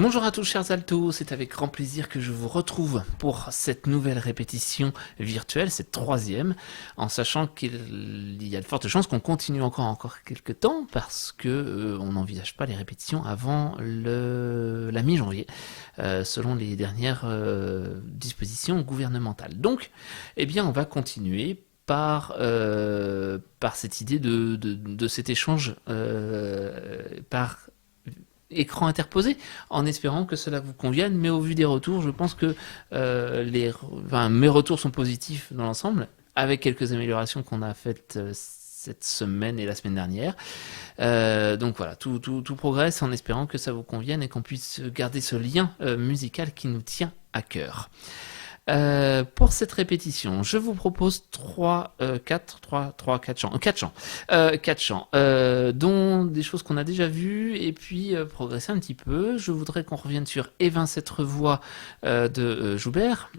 Bonjour à tous chers altos, c'est avec grand plaisir que je vous retrouve pour cette nouvelle répétition virtuelle, cette troisième, en sachant qu'il y a de fortes chances qu'on continue encore quelques temps parce que on n'envisage pas les répétitions avant la mi-janvier, selon les dernières dispositions gouvernementales. Donc, eh bien, on va continuer par cette idée de cet échange par écran interposé, en espérant que cela vous convienne, mais au vu des retours, je pense que mes retours sont positifs dans l'ensemble, avec quelques améliorations qu'on a faites cette semaine et la semaine dernière. Donc voilà, tout progresse en espérant que ça vous convienne et qu'on puisse garder ce lien musical qui nous tient à cœur. Pour cette répétition, je vous propose 4 chants, dont des choses qu'on a déjà vues, et puis progresser un petit peu. Je voudrais qu'on revienne sur Évincêtre voix de Joubert,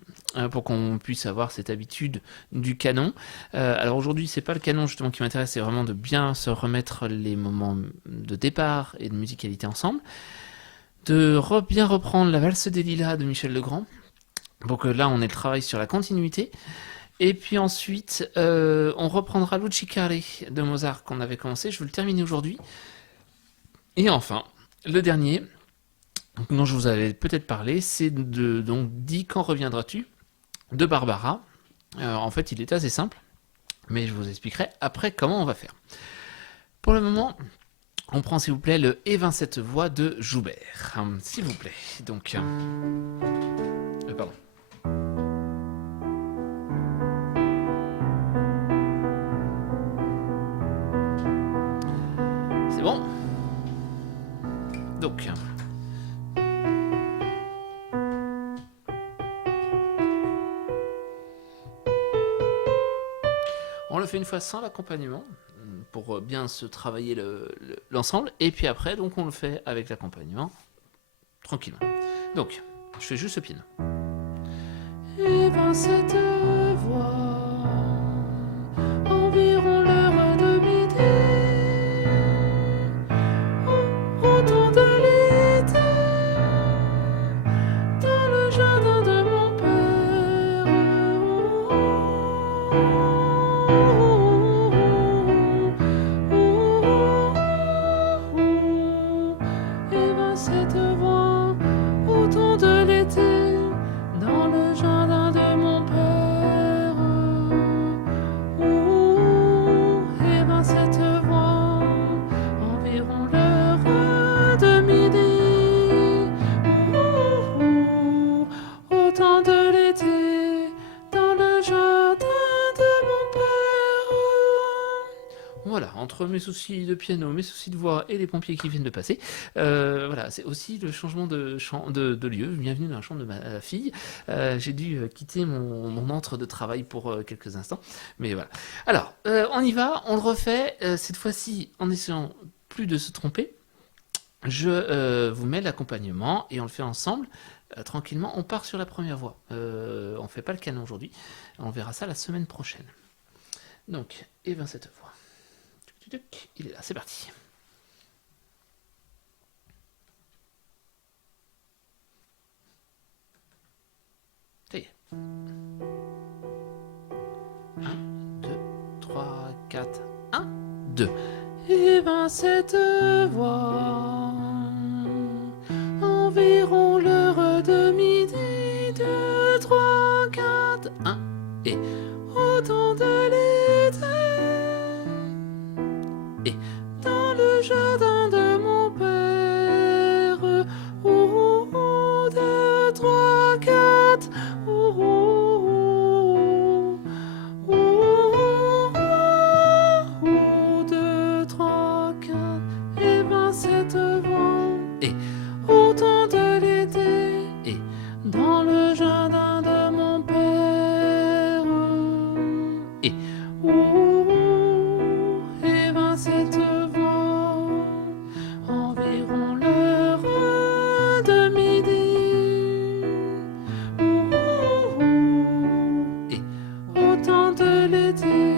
pour qu'on puisse avoir cette habitude du canon. Alors aujourd'hui, c'est pas le canon justement qui m'intéresse, c'est vraiment de bien se remettre les moments de départ et de musicalité ensemble. De bien reprendre la valse des lilas de Michel Legrand. Donc là, on est le travail sur la continuité. Et puis ensuite, on reprendra Lucicare de Mozart qu'on avait commencé. Je vais le terminer aujourd'hui. Et enfin, le dernier, dont je vous avais peut-être parlé, c'est donc Dis quand reviendras-tu de Barbara. En fait, il est assez simple, mais je vous expliquerai après comment on va faire. Pour le moment, on prend s'il vous plaît le Évincêtre voix de Joubert. S'il vous plaît. Donc, pardon. C'est bon. Donc, on le fait une fois sans l'accompagnement pour bien se travailler l'ensemble, et puis après, donc on le fait avec l'accompagnement tranquillement. Donc, je fais juste le piano. Et ben cette voix, environ l'heure de midi, au temps de l'été, dans le jardin de mon père. Et ben cette voix, au temps de l'été, dans le jardin de mon père. Et ben cette voix, environ l'heure de midi. Au temps de l'été, dans le jardin de mon père. Voilà, entre mes soucis de piano, mes soucis de voix et les pompiers qui viennent de passer, voilà, c'est aussi le changement de lieu. Bienvenue dans la chambre de ma fille. J'ai dû quitter mon antre de travail pour quelques instants, mais voilà. Alors, on y va, on le refait, cette fois-ci en essayant plus de se tromper. Je vous mets l'accompagnement et on le fait ensemble. Tranquillement, on part sur la première voix. On fait pas le canon aujourd'hui. On verra ça la semaine prochaine. Donc, et 27 voix. Il est là, c'est parti. Ça y est. 1, 2, 3, 4, 1, 2. Et 27 voix, environ l'heure de midi, 2, 3, 4, 1, et au temps de l'été, et dans le jardin de mon père. 2, 3, 4, 2, 3, 4, et 27 vents. Et au temps de l'été, et dans le jardin de mon père. Et 27 vents, environ l'heure de midi. Et au temps de l'été,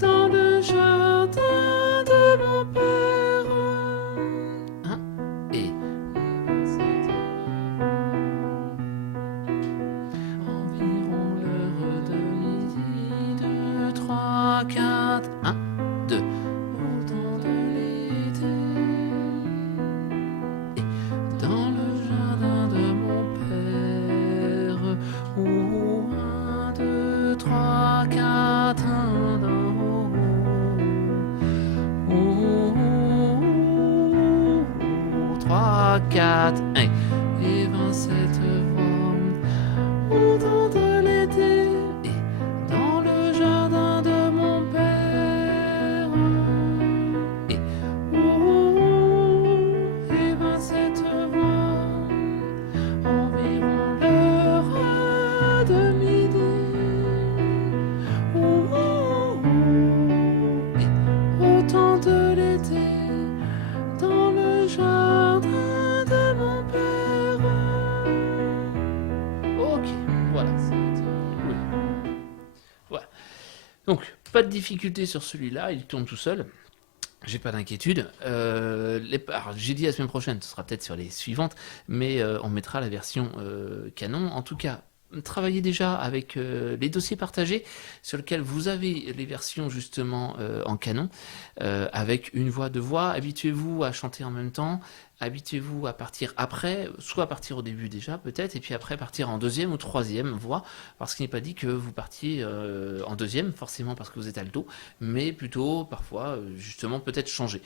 dans le jardin de mon père. 1, et 3, 4, et 27 voix au temps de l'été, et dans le jardin de mon père, et et 27 voix environ l'heure de midi, et au temps de l'été, dans le jardin de mon père. Ok, voilà. Oui. Voilà. Donc, pas de difficulté sur celui-là, il tourne tout seul. J'ai pas d'inquiétude. J'ai dit la semaine prochaine, ce sera peut-être sur les suivantes, mais on mettra la version canon. En tout cas, travaillez déjà avec les dossiers partagés sur lesquels vous avez les versions justement en canon, avec une voix, deux voix. Habituez-vous à chanter en même temps. Habituez-vous à partir après, soit à partir au début déjà peut-être, et puis après partir en deuxième ou troisième voix, parce qu'il n'est pas dit que vous partiez en deuxième, forcément parce que vous êtes alto, mais plutôt parfois justement peut-être changer,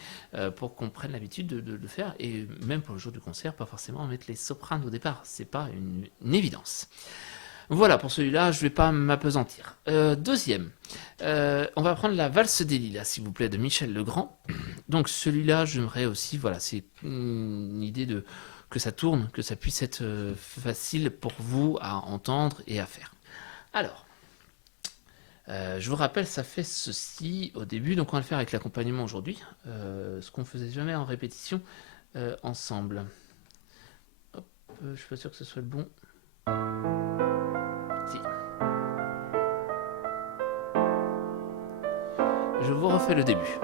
pour qu'on prenne l'habitude de le faire, et même pour le jour du concert, pas forcément mettre les sopranes au départ, c'est pas une évidence. Voilà, pour celui-là, je ne vais pas m'apesantir. Deuxième, on va prendre la valse des lilas, s'il vous plaît, de Michel Legrand. Donc celui-là, j'aimerais aussi, voilà, c'est une idée de que ça tourne, que ça puisse être facile pour vous à entendre et à faire. Alors, je vous rappelle, ça fait ceci au début, donc on va le faire avec l'accompagnement aujourd'hui, ce qu'on faisait jamais en répétition ensemble. Hop, je suis pas sûr que ce soit le bon. Si. Je vous refais le début.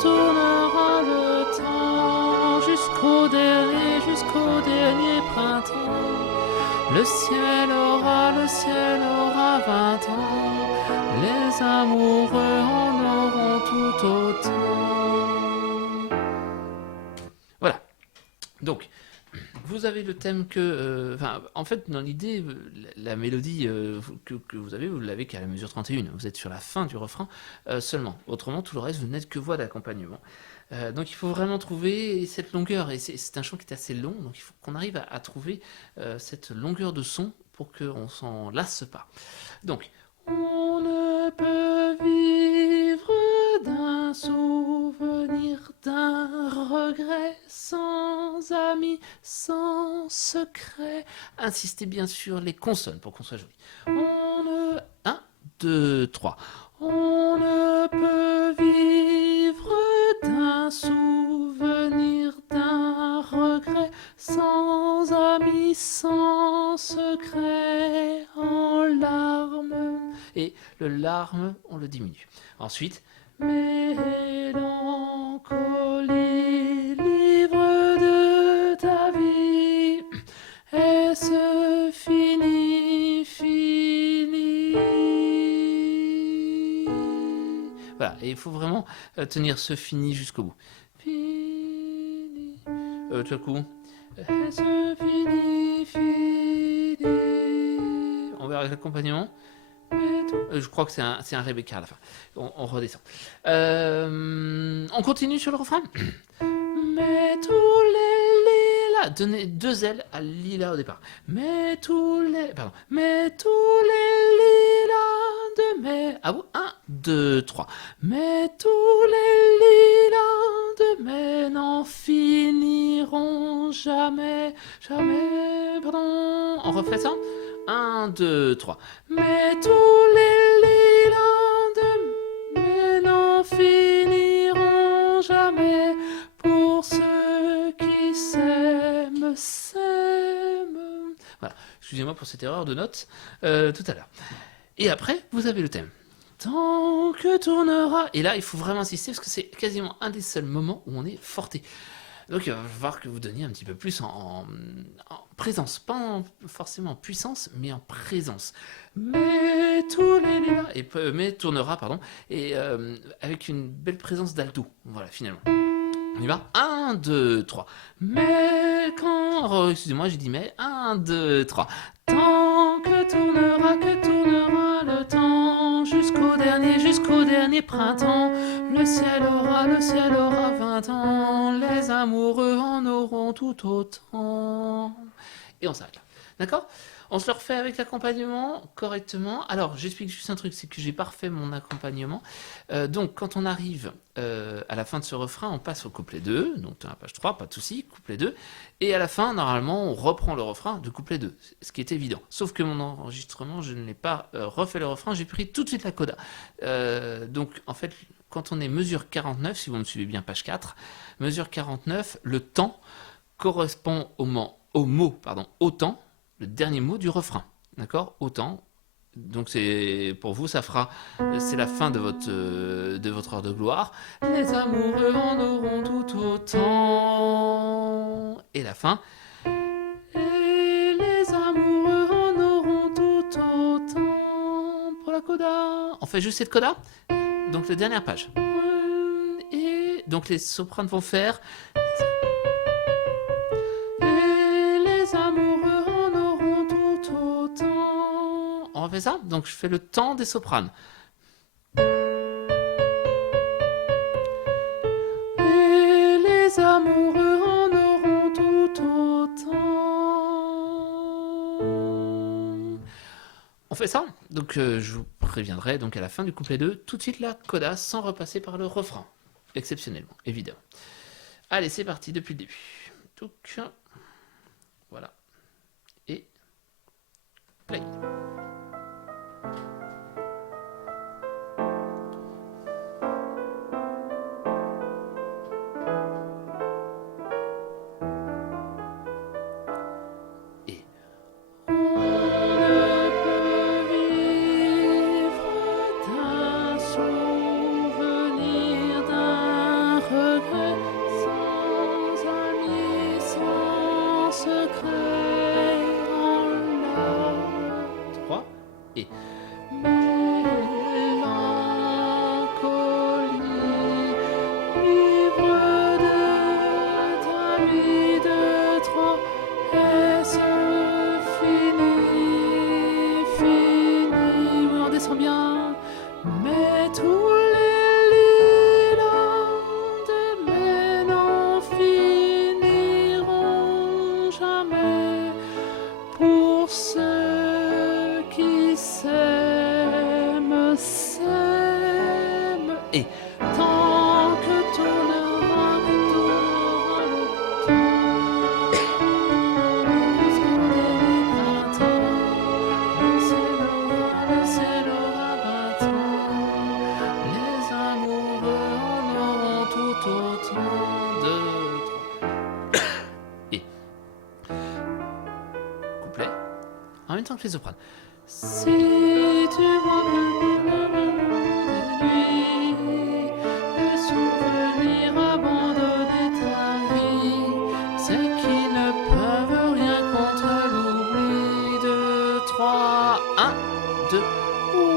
Tournera le temps jusqu'au dernier printemps. Le ciel aura 20 ans. Les amoureux en auront tout autant. Voilà. Donc, vous avez le thème que... en fait, dans l'idée, la mélodie que vous avez, vous l'avez qu'à la mesure 31. Vous êtes sur la fin du refrain seulement. Autrement, tout le reste, vous n'êtes que voix d'accompagnement. Donc il faut vraiment trouver cette longueur. Et c'est un chant qui est assez long, donc il faut qu'on arrive à trouver cette longueur de son pour qu'on s'en lasse pas. Donc, on ne peut vivre d'un souvenir, d'un regret, sans amis, sans secret. Insistez bien sur les consonnes pour qu'on soit joli. On ne... 1, 2, 3. On ne peut vivre d'un souvenir, d'un regret, sans amis, sans secret, en larmes. Et le larme, on le diminue. Ensuite, mélancolie, livre de ta vie, est-ce fini, fini? Voilà, et il faut vraiment tenir ce fini jusqu'au bout. Fini. Tout à coup. Est-ce fini, fini? On verra l'accompagnement. Je crois que c'est un Rebecca à la fin. On redescend. On continue sur le refrain. Mais tous les lilas. Donnez 2 ailes à lilas au départ. Mais tous les lilas de mai. Ah bon, 1, 2, 3. Mais tous les lilas de mai n'en finiront jamais, jamais, pardon. On refait ça? 1, 2, 3. Mais tous les lilas de mai n'en finiront jamais. Pour ceux qui s'aiment, s'aiment. Voilà, excusez-moi pour cette erreur de note tout à l'heure. Et après, vous avez le thème. Tant que tournera. Et là, il faut vraiment insister parce que c'est quasiment un des seuls moments où on est forté. Donc, il va falloir que vous donniez un petit peu plus en présence. Pas forcément en puissance, mais en présence. Mais tous les lilas. Mais tournera, pardon. Et avec une belle présence d'alto. Voilà, finalement. On y va. 1, 2, 3. Mais quand... Oh, excusez-moi, j'ai dit mais. 1, 2, 3. Tant que tournera le temps, jusqu'au dernier printemps, le ciel aura 20 ans, les amoureux en auront tout autant. Et on s'arrête là. D'accord? On se le refait avec l'accompagnement correctement. Alors, j'explique juste un truc, c'est que j'ai pas refait mon accompagnement. Donc, quand on arrive à la fin de ce refrain, on passe au couplet 2, donc tu as la page 3, pas de souci, couplet 2. Et à la fin, normalement, on reprend le refrain de couplet 2, ce qui est évident. Sauf que mon enregistrement, je ne l'ai pas refait le refrain, j'ai pris tout de suite la coda. Donc, en fait, quand on est mesure 49, si vous me suivez bien, page 4, mesure 49, le temps correspond au mot, autant, le dernier mot du refrain. D'accord? Autant. Donc c'est pour vous, c'est la fin de votre heure de gloire. Les amoureux en auront tout autant. Et la fin. Et les amoureux en auront tout autant. Pour la coda. On fait juste cette coda. Donc la dernière page. Et donc les sopranes vont faire. Et les amoureux en auront tout autant. On refait ça? Donc je fais le temps des sopranes. Et les amoureux en auront tout autant. On fait ça? Donc je vous préviendrai donc à la fin du couplet 2, tout de suite la coda sans repasser par le refrain. Exceptionnellement, évidemment. Allez, c'est parti depuis le début. Donc, voilà. Et play. Et on ne peut vivre d'un souvenir, d'un regret, sans amis, sans secret, en larmes. 3 et mélancolie, ivre de ta vie de trois, et ce fini, oui, on descend bien, mais tous les lilas de mai n'en finiront jamais. Pour ceux qui s'aiment, s'aiment. Et tant que tournera le temps, jusqu'au dernier printemps, le ciel aura 20 ans, les amoureux en auront tout autant. 2, 3. Et couplet en même temps que les sopranes. Si tu vois venir le souvenir abandonner ta vie, c'est qu'ils ne peuvent rien contre l'oubli. 2, 3, 1, 2,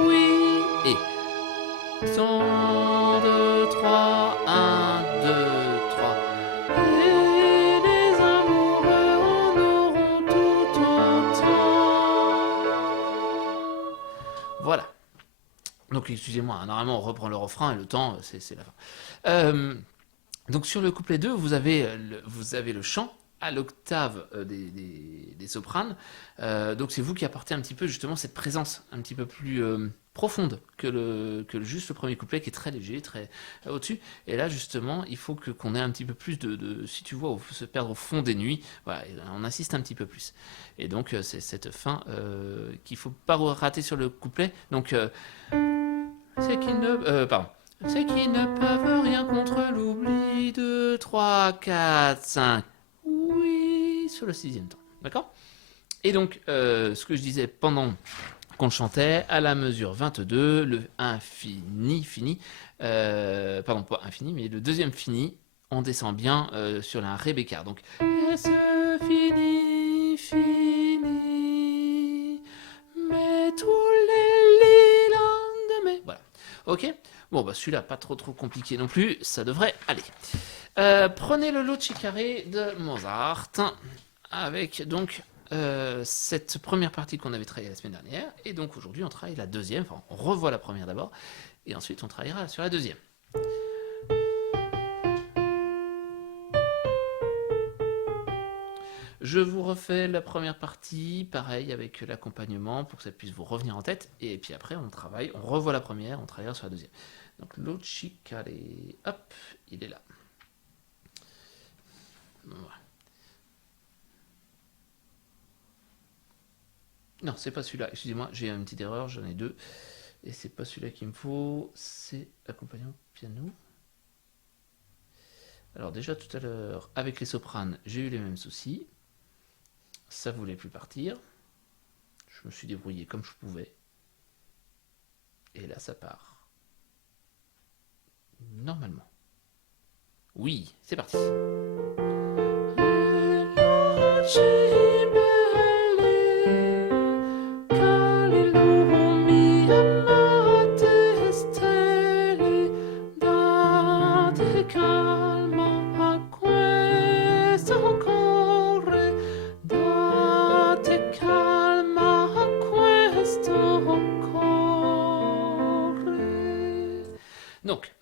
oui. Et 100, 2, 3, 1, 2, 3. Et les amoureux en auront tout autant. Voilà. Donc excusez-moi, normalement on reprend le refrain et le temps, c'est la fin. Donc sur le couplet 2, vous avez le chant à l'octave des sopranes. Donc c'est vous qui apportez un petit peu justement cette présence un petit peu plus profonde que juste le premier couplet qui est très léger, très au-dessus. Et là justement, il faut qu'on ait un petit peu plus si tu vois, se perdre au fond des nuits. Voilà, on insiste un petit peu plus. Et donc c'est cette fin qu'il faut pas rater sur le couplet. Donc c'est qu'ils ne, pardon. C'est qu'ils ne peuvent rien contre l'oubli. 2, 3, 4, 5. Oui, sur le sixième temps. D'accord? Et donc, ce que je disais pendant qu'on chantait, à la mesure 22, le infini fini, pardon, pas infini, mais le deuxième fini, on descend bien sur un ré bécard. Donc, et ce fini, fini, mais tous les lilas de mai. Voilà. Ok? Bon, bah celui-là, pas trop compliqué non plus, ça devrait aller. Prenez le Loci carré de Mozart, avec donc cette première partie qu'on avait travaillée la semaine dernière, et donc aujourd'hui on travaille la deuxième, enfin on revoit la première d'abord, et ensuite on travaillera sur la deuxième. Je vous refais la première partie, pareil avec l'accompagnement pour que ça puisse vous revenir en tête, et puis après on revoit la première, on travaillera sur la deuxième. Donc Loci carré, hop, il est là. Voilà. Non, c'est pas celui-là, excusez-moi, j'ai une petite erreur, j'en ai deux. Et c'est pas celui-là qu'il me faut, c'est accompagnant piano. Alors déjà tout à l'heure, avec les sopranes, j'ai eu les mêmes soucis. Ça voulait plus partir. Je me suis débrouillé comme je pouvais. Et là, ça part. Normalement. Oui, c'est parti. Donc,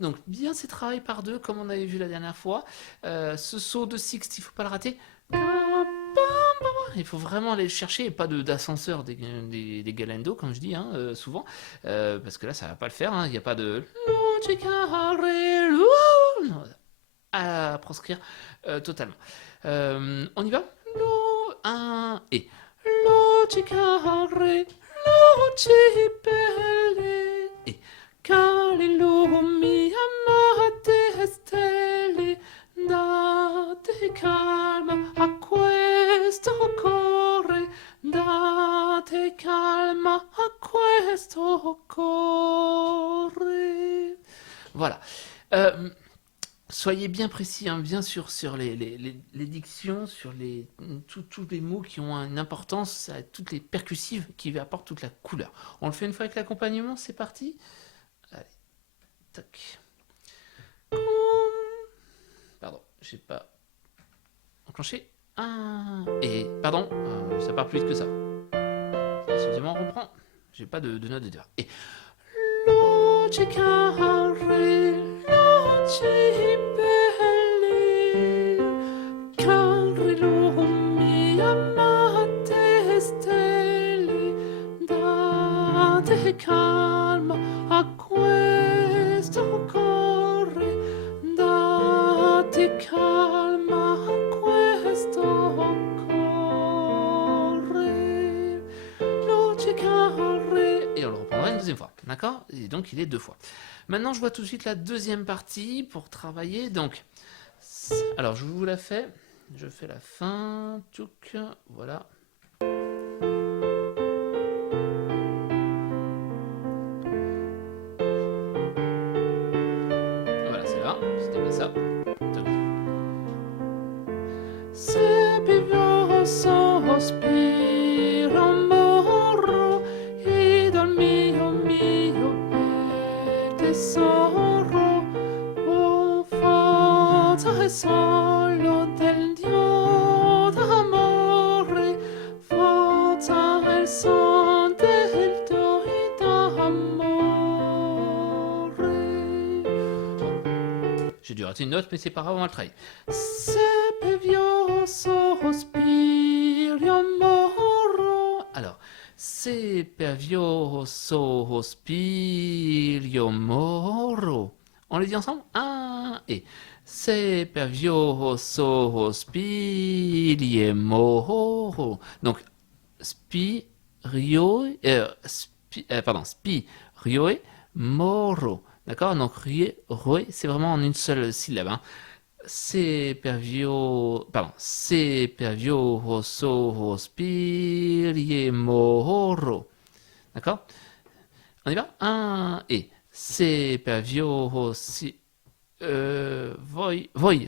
donc bien ces travails par deux comme on avait vu la dernière fois. Ce saut de sixte, il ne faut pas le rater. Il faut vraiment aller le chercher et pas d'ascenseur des galendo comme je dis souvent parce que là ça va pas le faire. Il n'y a pas de à proscrire totalement. On y va. 1 et et Calilumi amate stelle date calma a questo cuore date calma a questo cuore. Voilà. Soyez bien précis, bien sûr, sur les dictions, sur tous les mots qui ont une importance, toutes les percussives qui apportent toute la couleur. On le fait une fois avec l'accompagnement, c'est parti. Allez, tac. Pardon, j'ai pas enclenché. Et, pardon, ça part plus vite que ça. Excusez-moi, on reprend. J'ai pas de note de départ. Et calma a questo cuore date calma a questo cuore luce carré et on le reprendra une deuxième fois, d'accord? Et donc il est deux fois. Maintenant je vois tout de suite la deuxième partie pour travailler. Donc alors je vous la fais, je fais la fin, tchouk, voilà. Sospiro morro e dal mio tesoro forza e solo del Dio d'amore forza il son del Dio d'amore j'ai dû rater une note, mais c'est pas grave, on va le travailler. Sepevio sospiro moro. Alors, sepevio sospiro moro. On les dit ensemble? Un et. Sepevio sospiro moro. Donc, spirioe moro. D'accord? Donc, roe, c'est vraiment en une seule syllabe. Hein. Sepervio rosso spirie moro. D'accord? On y va? Un et. Sepervio rossi.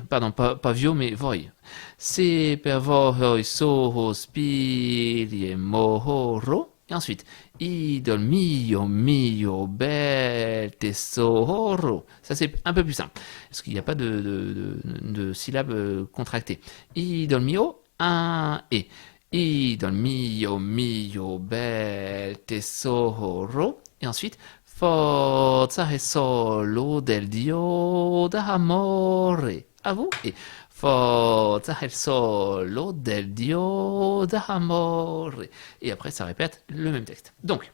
Pardon, pas vio, mais voi. Sepervio rosso spirie moro. Et ensuite, idol mio bel tesoro. Ça, c'est un peu plus simple, parce qu'il n'y a pas de syllabes contractées. Idol mio, un et. Idol mio bel tesoro. Et ensuite, forza e solo del dio d'amore. À vous. Et forza el solo del dio d'amore. Et après, ça répète le même texte. Donc,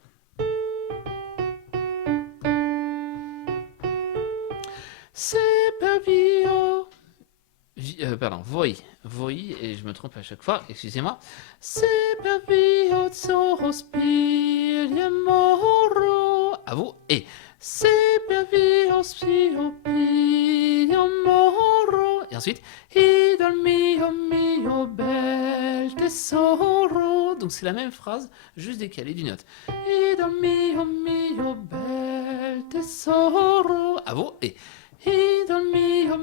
Sepervio. Voi, et je me trompe à chaque fois, excusez-moi. Sepervio sospiro moro. À vous. Et Sepervio sospiro moro. Et ensuite, idol mio bel tesoro. Donc c'est la même phrase, juste décalée d'une note. Idol mio bel tesoro. À vous. Et idol mio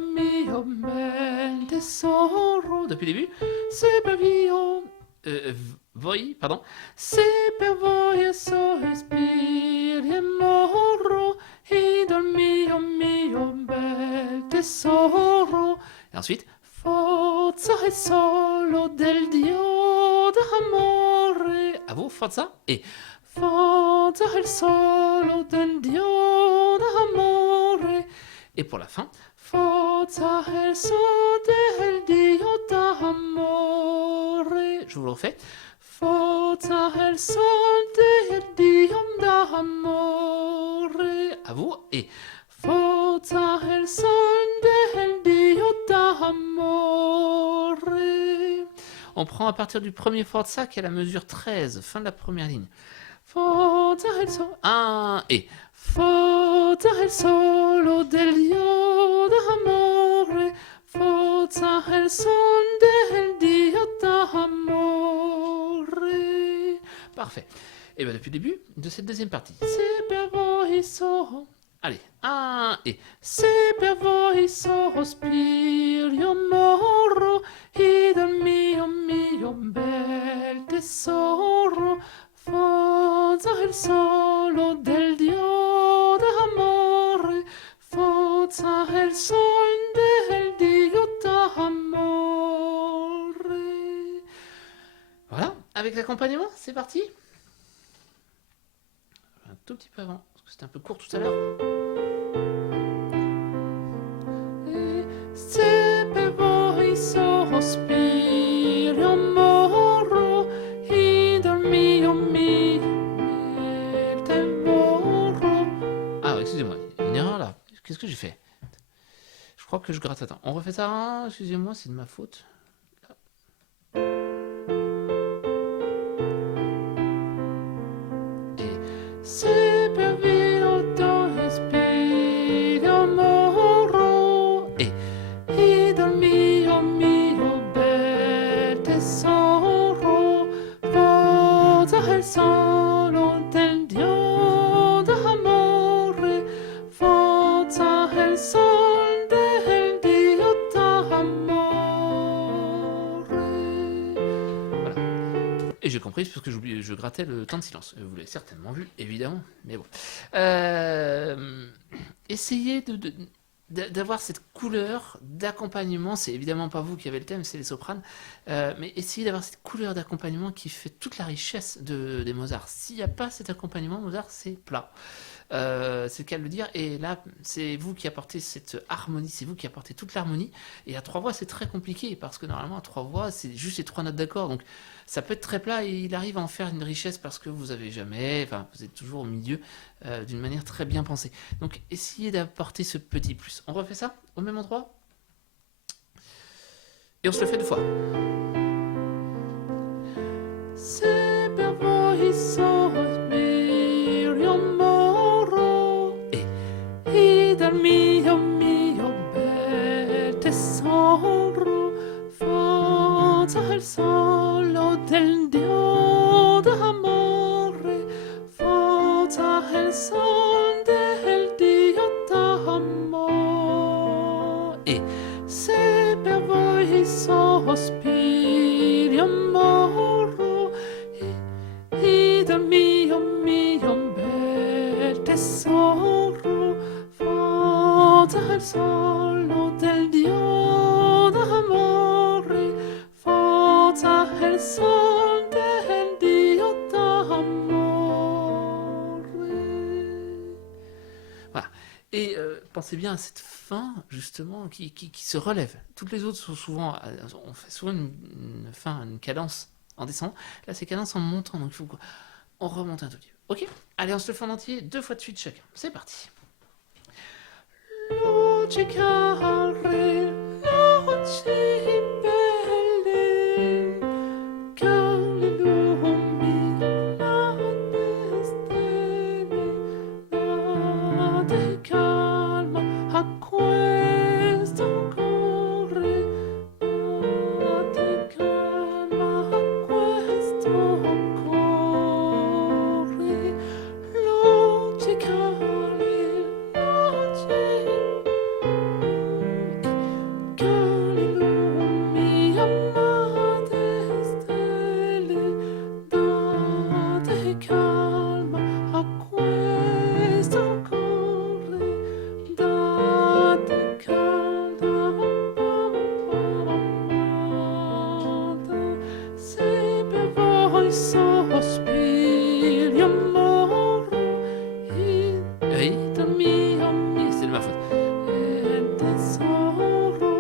bel tesoro. Depuis le début. Sepervio. Voi, pardon. Sepervio sospiro moro. Idol mio bel tesoro. Et ensuite, forza e solo del dio d'amore. À vous, forza. Et forza e solo del dio d'amore. Et pour la fin, forza e solo del dio d'amore. Je vous le refais. Forza e solo del dio d'amore. À vous. Et forza e solo del dio d'amore. On prend à partir du premier forza qui est la mesure 13, fin de la première ligne. Forza e solo. Un et. Forza e solo del dio d'amore. Forza e solo del dio d'amore. Parfait. Et bien depuis le début de cette deuxième partie. C'est per voi so. Allez, un et. C'est per voi sospiro moro. Idol mio bel tesoro. Forza il solo del dio d'amore. Forza il sol del dio d'amore. Voilà, avec l'accompagnement, c'est parti. Un tout petit peu avant, parce que c'était un peu court tout à l'heure. Se per voi sospiro moro. Idol mio tesoro. Ah, excusez-moi, il y a une erreur là. Qu'est-ce que j'ai fait? Je crois que je gratte. Attends, on refait ça. Excusez-moi, c'est de ma faute. Et se per vino respiro moro. Et idol mio bel tesoro. Forza il solo del dio d'amore. Forza il sol del dio d'amore. Voilà. Et j'ai compris parce que je grattais le temps de silence. Vous l'avez certainement vu, évidemment. Mais bon. Essayez d'avoir cette couleur d'accompagnement. C'est évidemment pas vous qui avez le thème, c'est les sopranes. Mais essayez d'avoir cette couleur d'accompagnement qui fait toute la richesse des Mozart. S'il n'y a pas cet accompagnement, Mozart, c'est plat. c'est le cas de le dire. Et là, c'est vous qui apportez cette harmonie, c'est vous qui apportez toute l'harmonie. Et à 3 voix, c'est très compliqué parce que normalement, à 3 voix, c'est juste les 3 notes d'accord. Donc, ça peut être très plat et il arrive à en faire une richesse parce que vous avez jamais, enfin, vous êtes toujours au milieu d'une manière très bien pensée. Donc, essayez d'apporter ce petit plus. On refait ça au même endroit et on se le fait 2 fois. Se per voi sospiro moro e dal mio bel tesoro forza il solo del Dio d'amore, forza il sol del Dio d'amore. E se per voi sospiro moro e dal mio bel tesoro forza il solo del Dio d'amore, forza il sol del Dio d'amore. Voilà. Et pensez bien à cette fin, justement, qui se relève. Toutes les autres sont souvent... on fait souvent une fin, une cadence en descendant. Là, c'est cadence en montant, donc il faut qu'on remonte un tout petit peu. Ok ? Allez, on se le fait en entier, 2 fois de suite chacun. C'est parti. Luci care, luci belle, che illuminate stelle, date calma a questo cuore, date calma a questo cuore, luci care, luci mia amate stelle, date calma a questo cuore, date calma amata, se per voi sospiri amore, dal mio, c'est de ma faute. Il tesoro,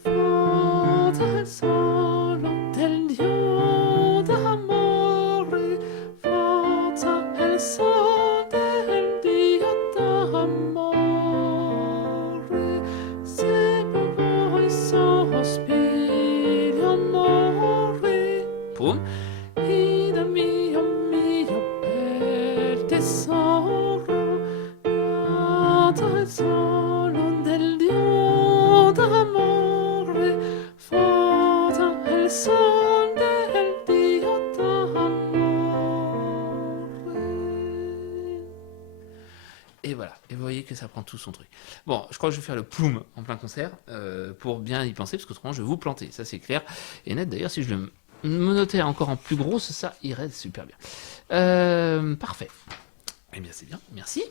forza il solo del Dio d'amore, forza il sol del Dio d'amore, se per voi sospiri amore, pum, e dal mio bel tesoro, forza il solo del Dio d'amore, forza il sol del Dio d'amore. Et voilà, et vous voyez que ça prend tout son truc. Bon, je crois que je vais faire le ploum en plein concert pour bien y penser, parce qu'autrement je vais vous planter, ça c'est clair et net. D'ailleurs, si je le notais encore en plus gros, ça irait super bien. Parfait. Eh bien, c'est bien, merci.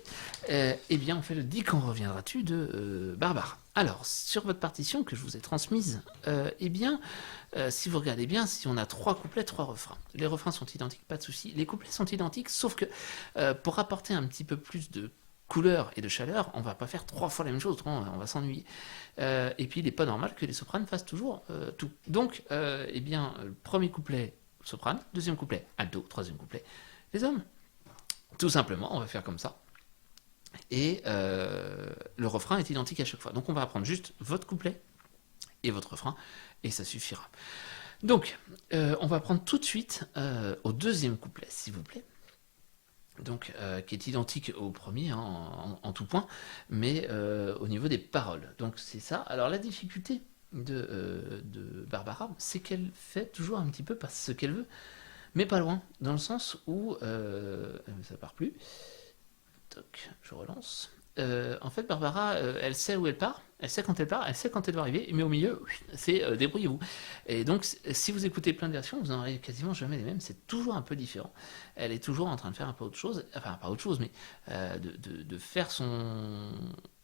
Eh bien, on fait le dit quand reviendras-tu de Barbara. Alors, sur votre partition que je vous ai transmise, eh bien, si vous regardez bien, si on a 3 couplets, 3 refrains. Les refrains sont identiques, pas de souci. Les couplets sont identiques, sauf que pour apporter un petit peu plus de couleur et de chaleur, on va pas faire 3 fois la même chose, autrement on va s'ennuyer. Et puis, il n'est pas normal que les sopranes fassent toujours tout. Donc, eh bien, premier couplet, soprane, deuxième couplet, alto, troisième couplet, les hommes. Tout simplement, on va faire comme ça. Et le refrain est identique à chaque fois. Donc on va apprendre juste votre couplet et votre refrain, et ça suffira. Donc, on va prendre tout de suite au deuxième couplet, s'il vous plaît. Donc, qui est identique au premier en tout point, mais au niveau des paroles. Donc c'est ça. Alors la difficulté de Barbara, c'est qu'elle fait toujours un petit peu pas ce qu'elle veut, mais pas loin, dans le sens où ça part plus. Toc, je relance. En fait, Barbara, elle sait où elle part, elle sait quand elle part, elle sait quand elle va arriver, mais au milieu, c'est débrouillez-vous. Et donc, si vous écoutez plein de versions, vous n'en aurez quasiment jamais les mêmes, c'est toujours un peu différent. Elle est toujours en train de faire un peu autre chose, enfin, pas autre chose, mais de faire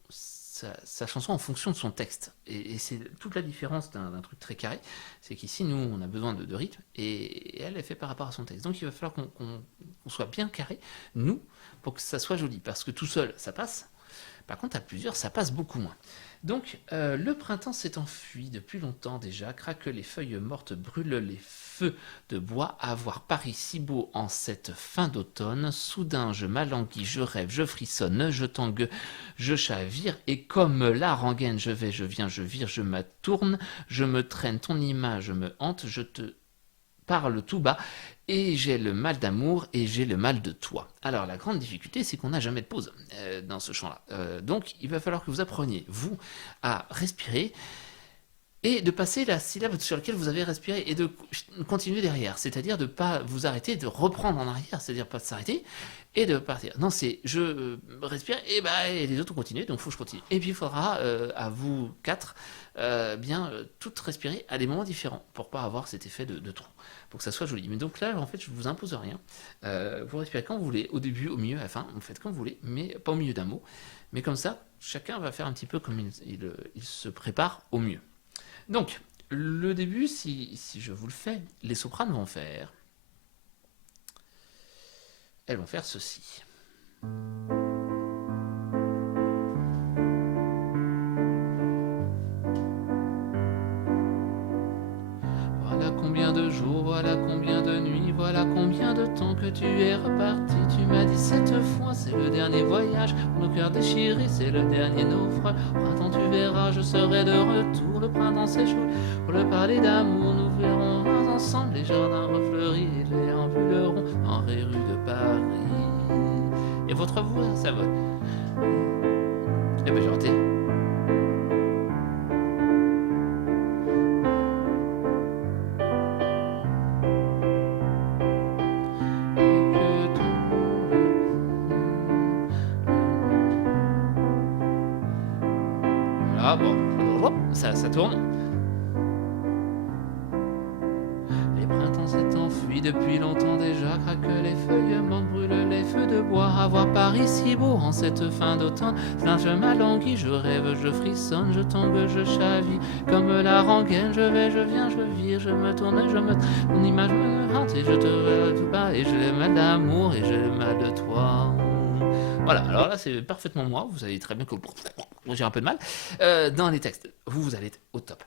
sa chanson en fonction de son texte. Et c'est toute la différence d'un truc très carré, c'est qu'ici, nous, on a besoin de rythme, et elle fait par rapport à son texte. Donc, il va falloir qu'on soit bien carré, nous, pour que ça soit joli. Parce que tout seul, ça passe. Par contre, à plusieurs, ça passe beaucoup moins. Donc, le printemps s'est enfui depuis longtemps déjà, craque les feuilles mortes, brûle les feux de bois, à voir Paris si beau en cette fin d'automne. Soudain, je m'alanguis, je rêve, je frissonne, je tangue, je chavire, et comme la rengaine, je vais, je viens, je vire, je m'atourne, je me traîne, ton image me hante, je te parle tout bas, et j'ai le mal d'amour et j'ai le mal de toi. Alors la grande difficulté, c'est qu'on n'a jamais de pause dans ce chant-là. Donc il va falloir que vous appreniez, vous, à respirer et de passer la syllabe sur laquelle vous avez respiré et de continuer derrière. C'est-à-dire de ne pas vous arrêter, de reprendre en arrière, c'est-à-dire pas de s'arrêter et de partir. Non, c'est je respire et les autres ont continué, donc il faut que je continue. Et puis il faudra à vous quatre toutes respirer à des moments différents pour pas avoir cet effet de trou, pour que ça soit joli. Mais donc là, en fait, je vous impose rien. Vous respirez quand vous voulez, au début, au milieu, à la fin, vous faites comme vous voulez, mais pas au milieu d'un mot. Mais comme ça, chacun va faire un petit peu comme il se prépare au mieux. Donc, le début, si je vous le fais, les sopranes vont faire... Elles vont faire ceci. Voilà combien de jours, voilà combien de nuits, voilà combien de temps que tu es reparti. Tu m'as dit 7 fois, c'est le dernier voyage. Nos cœurs déchirés, c'est le dernier naufrage. Au printemps, tu verras, je serai de retour. Le printemps, c'est chaud. Pour le parler d'amour, nous verrons ensemble les jardins refleuris et les ambulerons dans les rues de Paris. Et votre voix, ça va. Eh ben, j'ai raté. Ah bon, ça tourne. Les printemps s'est enfui depuis longtemps déjà, craque les feuilles mortes, brûle les feux de bois. À voir Paris si beau en cette fin d'automne. Là je m'alanguis, je rêve, je frissonne, je tangue, je chavire. Comme la rengaine, je vais, je viens, je vire, je me tourne, je me... Ton image me hante et je te verrai tout bas. Et j'ai le mal d'amour et j'ai le mal de toi. Voilà, alors là c'est parfaitement moi, vous savez très bien que j'ai un peu de mal. Dans les textes, vous allez être au top.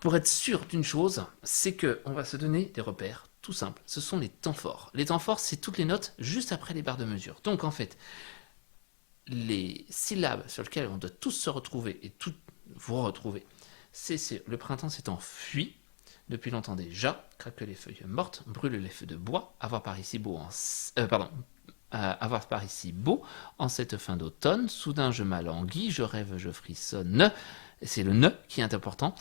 Pour être sûr d'une chose, c'est qu'on va se donner des repères tout simples. Ce sont les temps forts. Les temps forts, c'est toutes les notes juste après les barres de mesure. Donc en fait, les syllabes sur lesquelles on doit tous se retrouver et toutes vous retrouver, c'est le printemps s'est enfui depuis longtemps déjà, craque les feuilles mortes, brûle les feux de bois, avoir Paris si beau avoir Paris si beau en cette fin d'automne. Soudain je m'alanguis, je rêve, je frissonne. C'est le ne qui est important.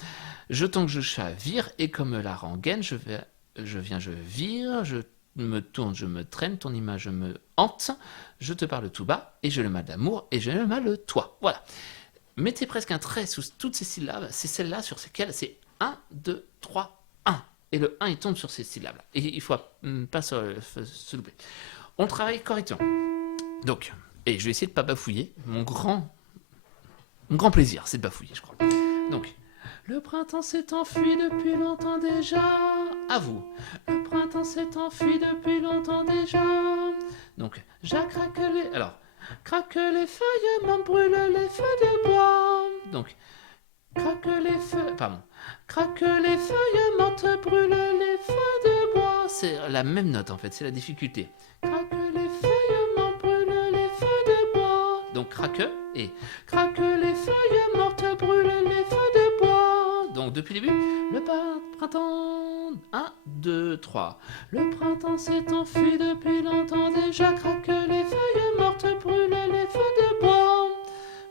Je tangue, je chavire, et comme la rengaine, je viens, je vire, je me tourne, je me traîne, ton image me hante, je te parle tout bas, et j'ai le mal d'amour, et j'ai le mal de toi. Voilà. Mettez presque un trait sous toutes ces syllabes, c'est celle-là sur lesquelles c'est 1, 2, 3, 1. Et le 1, il tombe sur ces syllabes-là. Et il ne faut pas se louper. On travaille correctement. Donc, et je vais essayer de ne pas bafouiller. Mon grand plaisir, c'est de bafouiller, je crois. Donc, le printemps s'est enfui depuis longtemps déjà. À vous. Le printemps s'est enfui depuis longtemps déjà. Donc, craque les... Alors, craque les feuilles, m'en brûle les feux de bois. Donc, craque les feuilles... Pardon. Craque les feuilles, mortes, brûle les feux de bois. C'est la même note, en fait, c'est la difficulté. Craque les feuilles, m'en brûle les feux de bois. Donc, craque et... Craque les feuilles, mortes, brûle les feux de bois. Donc, depuis le début, le printemps... 1, 2, 3. Le printemps s'est enfui depuis longtemps déjà. Craque les feuilles mortes, brûle les feux de bois.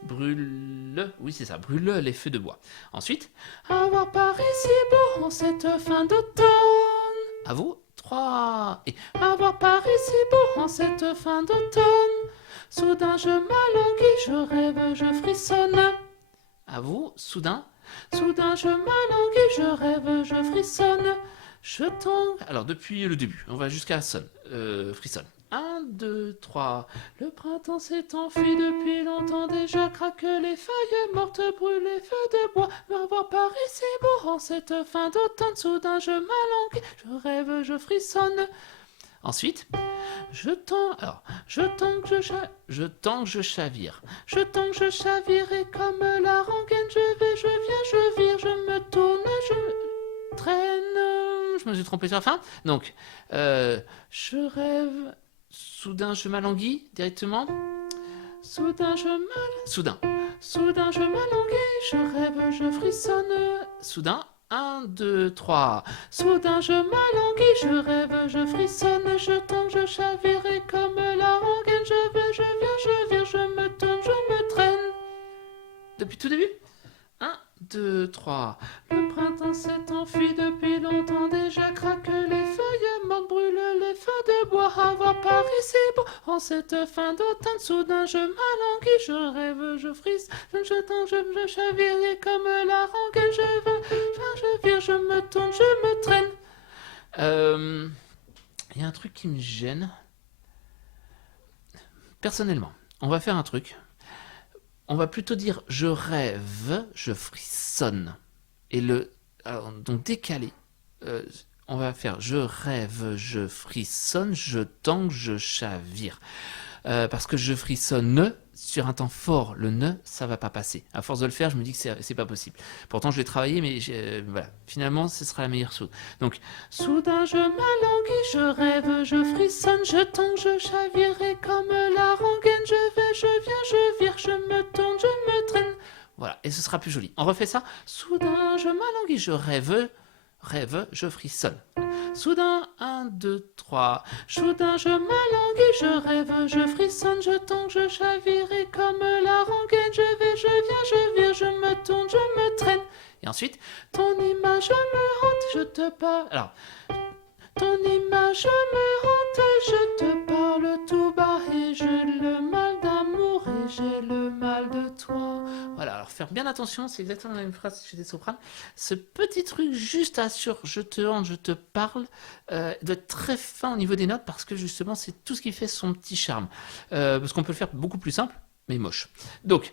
Brûle, oui c'est ça, brûle les feux de bois. Ensuite, avoir Paris si beau en cette fin d'automne. À vous, 3. Et avoir Paris si beau en cette fin d'automne. Soudain je m'alanguis, je rêve, je frissonne. À vous, soudain. Soudain je m'alanguis, je rêve, je frissonne. Je tangue. Alors depuis le début, on va jusqu'à sonne, frissonne. 1, 2, 3. Le printemps s'est enfui depuis longtemps déjà. Craque les feuilles mortes, brûle les feux de bois. Va voir Paris si beau en cette fin d'automne. Soudain je m'alanguis, je rêve, je frissonne. Ensuite, je tangue, je tangue, je chavire. Je tangue, je chavire et comme la rengaine, je vais, je viens, je vire, je me tourne, je traîne. Je me suis trompé sur la fin. Donc, je rêve. Soudain, je m'alanguis directement. Soudain, je m'alanguis, je rêve, je frissonne. Soudain, 1, 2, 3. Soudain, je m'alanguis, je rêve, je frissonne. Je tombe, je chavire et comme la rengaine, je vais, je viens, je vire, je me tourne, je me traîne. Depuis tout début 1, 2, 3. Le printemps s'est enfui depuis longtemps déjà. Craque les feuilles mortes, brûle les feux de bois. Avoir Paris si beau en cette fin d'automne. Soudain je m'alanguis, je rêve, je frisse. Je tends, je chavire et comme la rengaine. Je viens, je me tourne, je me traîne. Il y a un truc qui me gêne. Personnellement, on va faire un truc. On va plutôt dire je rêve, je frissonne. Et donc décalé, on va faire je rêve, je frissonne, je tangue, je chavire. Parce que je frissonne sur un temps fort, le ne, ça va pas passer. À force de le faire, je me dis que c'est pas possible. Pourtant, je l'ai travaillé, mais voilà. Finalement, ce sera la meilleure soude. Donc, soudain, je m'alanguis, je rêve, je frissonne, je tangue, je chavire, et comme la rengaine, je vais, je viens, je vire, je me tourne, je me traîne. Voilà, et ce sera plus joli. On refait ça. Soudain, je m'alanguis, je rêve, je frissonne. Soudain, 1, 2, 3. Soudain, je m'alanguis, je rêve, je frissonne, je tangue, je chavire, et comme la rengaine, je vais, je viens, je vire, je me tourne, je me traîne. Et ensuite, ton image me hante, je te parle. Alors, ton image me hante, je te parle tout bas, et j'ai le mal d'amour, et j'ai le mal de toi. Voilà, alors faire bien attention, c'est exactement la même phrase chez des sopranes. Ce petit truc juste sur je te hante, je te parle, doit être très fin au niveau des notes, parce que justement, c'est tout ce qui fait son petit charme. Parce qu'on peut le faire beaucoup plus simple, mais moche. Donc,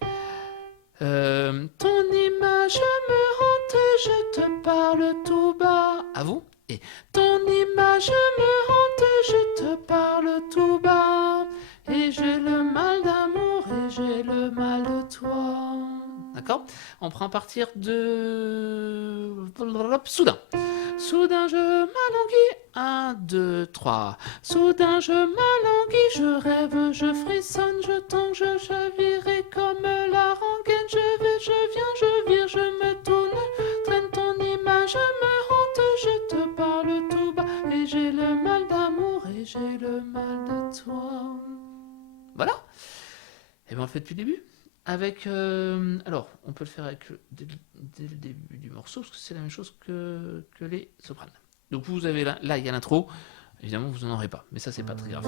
ton image me hante, je te parle tout bas. À vous. Et ton image me hante, je te parle tout bas. Et j'ai le mal d'amour, et j'ai le mal de toi. D'accord ? On prend à partir de... Soudain. Soudain je m'alanguis, 1, 2, 3. Soudain je m'alanguis, je rêve, je frissonne, je tangue, je chavire, et comme la rengaine, je vais, je viens, je vire, je me tourne, traîne ton image, me hante, je te parle tout bas, et j'ai le mal d'amour, et j'ai le mal de toi. Voilà. Et bien on le fait depuis le début. Avec, alors, on peut le faire avec dès le début du morceau, parce que c'est la même chose que les sopranes. Donc vous avez là il y a l'intro, évidemment vous n'en aurez pas, mais ça c'est pas très grave.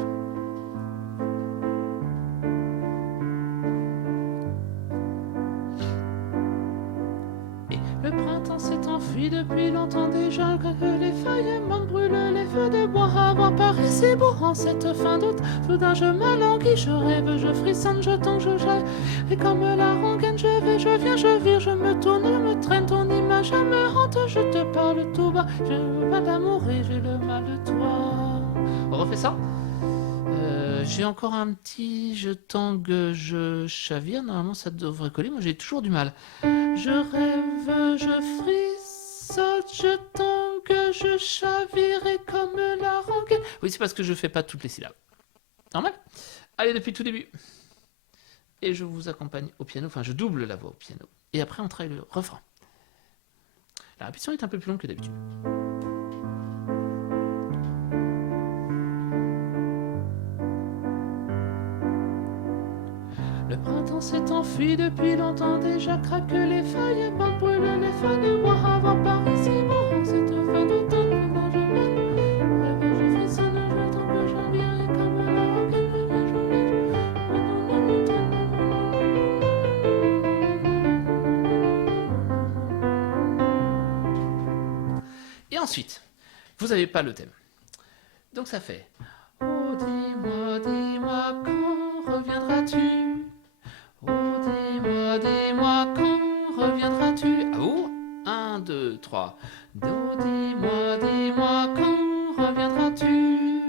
Et le printemps s'est enfui depuis longtemps déjà, que les feuilles mortes brûlent les feux de bois. Avoir Paris si beau en cette fin d'août. Soudain je m'alanguis, je rêve, je frissonne, je tangue, je jette. Et comme la rengaine, je vais, je viens, je vire, je me tourne, je me traîne, ton image me hante, je te parle tout bas. J'ai le mal d'amour et j'ai le mal de toi. On refait ça. J'ai encore un petit je tangue, je chavire. Normalement ça devrait coller, moi j'ai toujours du mal. Je rêve, je frissonne, je tangue, je chavire, et comme la rengaine. Oui, c'est parce que je fais pas toutes les syllabes. Normal ? Allez, depuis tout début. Et je vous accompagne au piano, enfin je double la voix au piano. Et après on travaille le refrain. La répétition est un peu plus longue que d'habitude. Le printemps s'est enfui depuis longtemps déjà, craque les feuilles, mortes brûlent les feux de bois. Avoir Paris si beau en cette fin d'automne. Quand je rêve, je frissonne, je tangue, je vire, et comme la rengaine, et ensuite, vous n'avez pas le thème. Donc ça fait oh dis-moi quand reviendras-tu? Oh dis-moi quand reviendras-tu? À vous. 1, 2, 3. Oh dis-moi quand reviendras-tu?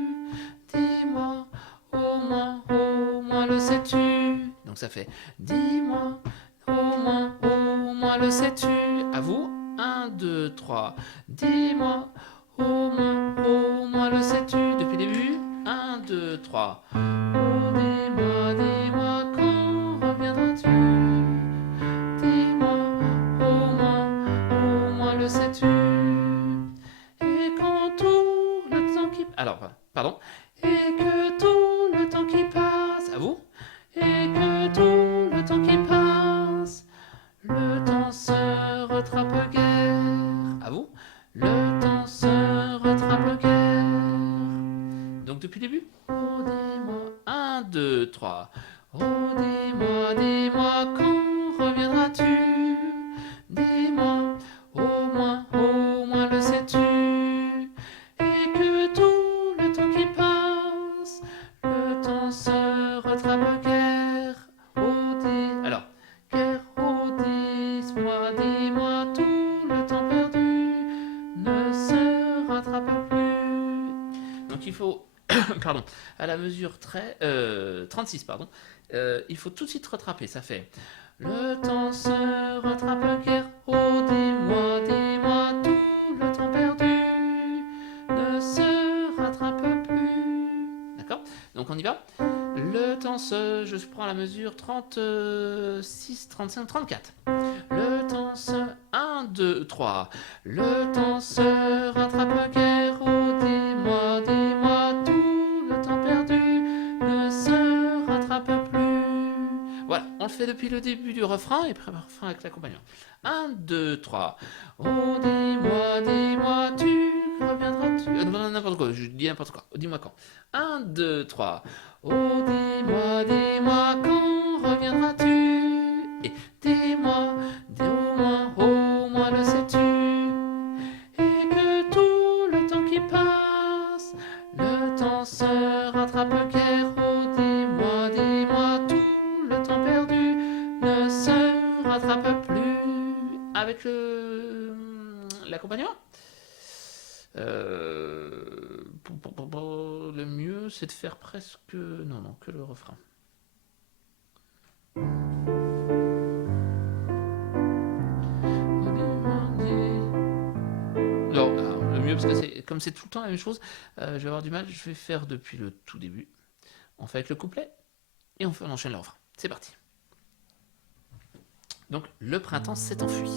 ça fait dis-moi, au moins le sais-tu. À vous. 1, 2, 3. Dis-moi, au moins le sais-tu. Depuis le début. 1, 2, 3. Oh, dis-moi, quand reviendras-tu? Dis-moi, au moins le sais-tu? Et quand tout le temps qui... Alors, pardon. Et que tout le temps qui passe... À vous. Et que tout le temps qui passe... Le temps se rattrape guère. À vous. Le temps se rattrape guère. Donc depuis le début. Oh, dis-moi. 1, 2, 3. Oh, dis-moi, quand reviendras-tu? Dis-moi, au moins le sais-tu? Et que tout le temps qui passe, le temps se rattrape guère. Oh, alors, guère, oh, dis-moi, tout le temps perdu ne se rattrape plus. Donc il faut, pardon, à la mesure 36, pardon, il faut tout de suite rattraper. Ça fait le temps se rattrape guère. Oh, dis-moi, tout le temps perdu ne se rattrape plus. D'accord? Donc on y va. Le temps se... Je prends la mesure 36, 35, 34. Le temps se... 1, 2, 3. Le temps se rattrape guère. Oh, dis-moi, tout le temps perdu ne se rattrape plus. Voilà, on le fait depuis le début du refrain et prépare refrain avec l'accompagnement. 1, 2, 3. Oh, dis-moi, tu reviendras-tu? Non, n'importe quoi, je dis n'importe quoi. Dis-moi quand. 1, 2, 3. Oh, dis-moi, quand reviendras-tu? Et dis-moi, au moins le sais-tu? Et que tout le temps qui passe, le temps se rattrape guère. Oh, dis-moi, tout le temps perdu ne se rattrape plus. Avec l'accompagnement. Le mieux, c'est de faire presque... Non, que le refrain. Non, alors, le mieux, parce que comme c'est tout le temps la même chose, je vais avoir du mal. Je vais faire depuis le tout début. On fait avec le couplet et on enchaîne le refrain. C'est parti. Donc, le printemps s'est enfui.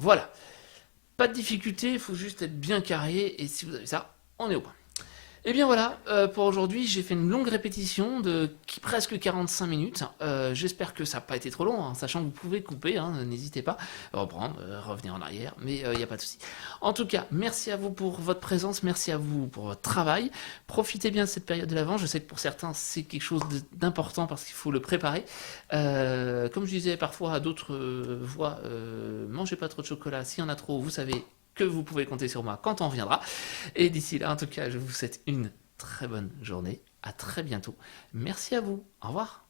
Voilà. Pas de difficulté, il faut juste être bien carré. Et si vous avez ça, on est au point. Et bien voilà, pour aujourd'hui, j'ai fait une longue répétition de presque 45 minutes. J'espère que ça n'a pas été trop long, hein, sachant que vous pouvez couper, hein, n'hésitez pas, reprendre, revenir en arrière, mais il n'y a pas de souci. En tout cas, merci à vous pour votre présence, merci à vous pour votre travail. Profitez bien de cette période de l'Avent. Je sais que pour certains, c'est quelque chose d'important parce qu'il faut le préparer. Comme je disais parfois à d'autres voix, mangez pas trop de chocolat. S'il y en a trop, vous savez que vous pouvez compter sur moi quand on reviendra. Et d'ici là, en tout cas, je vous souhaite une très bonne journée. À très bientôt. Merci à vous. Au revoir.